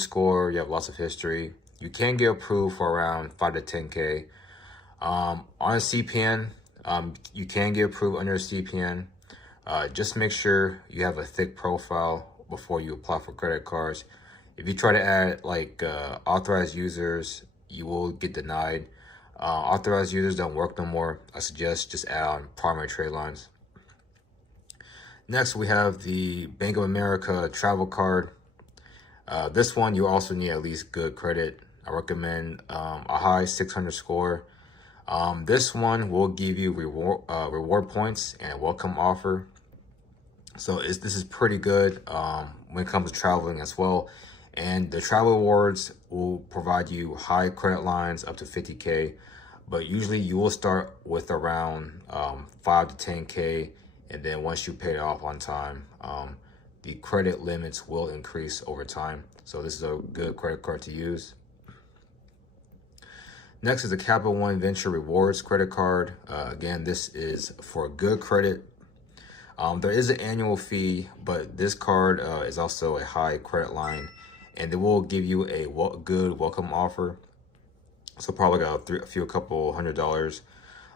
score, you have lots of history. You can get approved for around 5 to 10K. On a CPN, you can get approved under a CPN. Just make sure you have a thick profile before you apply for credit cards. If you try to add like authorized users, you will get denied. Authorized users don't work no more. I suggest just add on primary trade lines. Next, we have the Bank of America travel card. This one, you also need at least good credit. I recommend a high 600 score. This one will give you reward points and a welcome offer. So this is pretty good when it comes to traveling as well. And the travel rewards will provide you high credit lines up to 50K. But usually you will start with around 5 to 10K. And then once you pay it off on time, the credit limits will increase over time. So this is a good credit card to use. Next is the Capital One Venture Rewards credit card. Again, this is for good credit. There is an annual fee, but this card is also a high credit line, and they will give you a good welcome offer. So probably got a couple $100.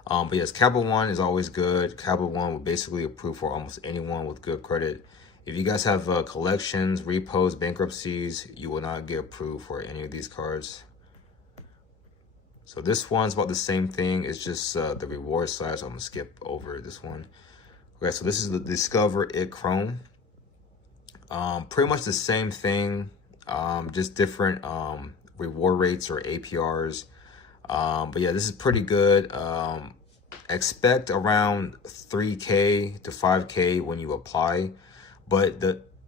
But yes, Capital One is always good. Capital One will basically approve for almost anyone with good credit. If you guys have collections, repos, bankruptcies, you will not get approved for any of these cards. So this one's about the same thing. It's just the reward side, so I'm gonna skip over this one. Okay, so this is the Discover It Chrome. Pretty much the same thing, just different reward rates or APRs. But yeah, this is pretty good. Expect around 3K to 5K when you apply. But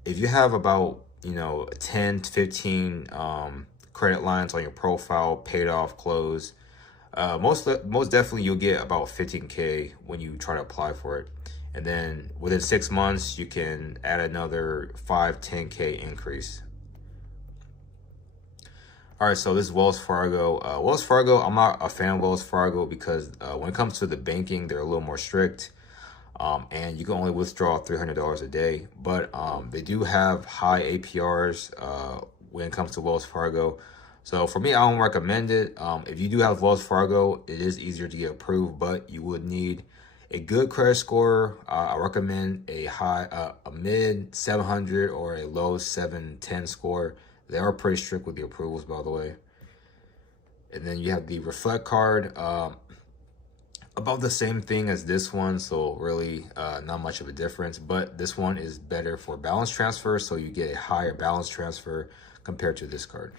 if you have about 10 to 15 credit lines on your profile, paid off, closed, most definitely you'll get about 15K when you try to apply for it. And then within 6 months, you can add another 5-10K increase. All right, so this is Wells Fargo. Wells Fargo, I'm not a fan of Wells Fargo because when it comes to the banking, they're a little more strict. And you can only withdraw $300 a day. But they do have high APRs when it comes to Wells Fargo. So for me, I don't recommend it. If you do have Wells Fargo, it is easier to get approved, but you would need a good credit score. I recommend a mid 700 or a low 710 score. They are pretty strict with the approvals, by the way. And then you have the Reflect card. About the same thing as this one, so really not much of a difference. But this one is better for balance transfer, so you get a higher balance transfer compared to this card.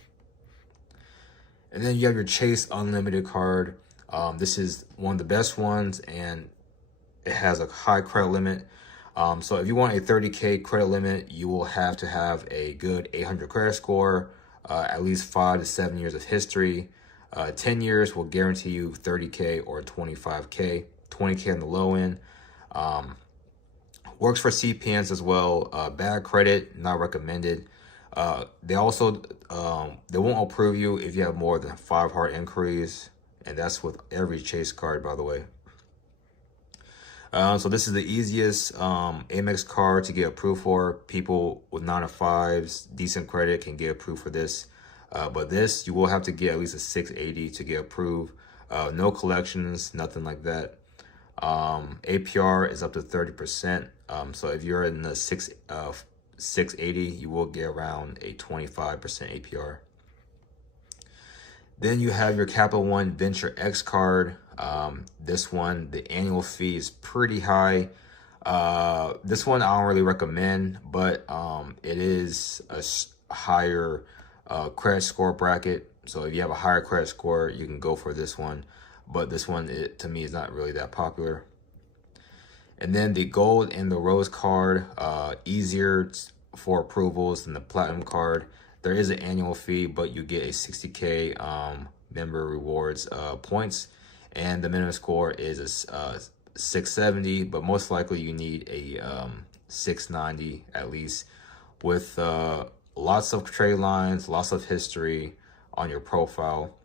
And then you have your Chase Unlimited card. This is one of the best ones, and it has a high credit limit. So if you want a 30K credit limit, you will have to have a good 800 credit score, at least 5 to 7 years of history. 10 years will guarantee you 30K or 25K, 20K on the low end. Works for CPNs as well. Bad credit, not recommended. They also, they won't approve you if you have more than 5 hard inquiries. And that's with every Chase card, by the way. So this is the easiest Amex card to get approved for. People with 9 to 5s, decent credit can get approved for this. But this, you will have to get at least a 680 to get approved. No collections, nothing like that. APR is up to 30%. So if you're in the 680, you will get around a 25% APR. Then you have your Capital One Venture X card. This one, the annual fee is pretty high. This one I don't really recommend, but it is a higher credit score bracket. So if you have a higher credit score, you can go for this one. But this one, to me, is not really that popular. And then the Gold and the Rose card, easier for approvals than the Platinum card. There is an annual fee, but you get a 60K member rewards points. And the minimum score is a 670, but most likely you need a 690 at least, with lots of trade lines, lots of history on your profile.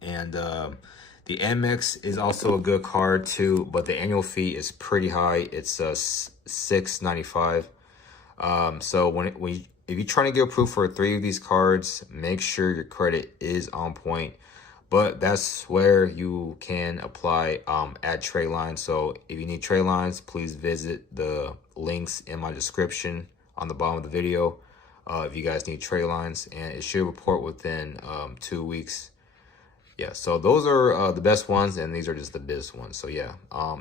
And the Amex is also a good card too, but the annual fee is pretty high. It's $695. So when if you're trying to get approved for 3 of these cards, make sure your credit is on point. But that's where you can apply at trade lines. So if you need trade lines, please visit the links in my description on the bottom of the video. If you guys need trade lines, and it should report within 2 weeks. Yeah, so those are the best ones, and these are just the best ones. So yeah,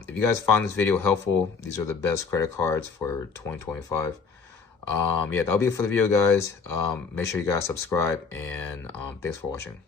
if you guys find this video helpful, these are the best credit cards for 2025. Yeah, that'll be it for the video, guys. Make sure you guys subscribe, and thanks for watching.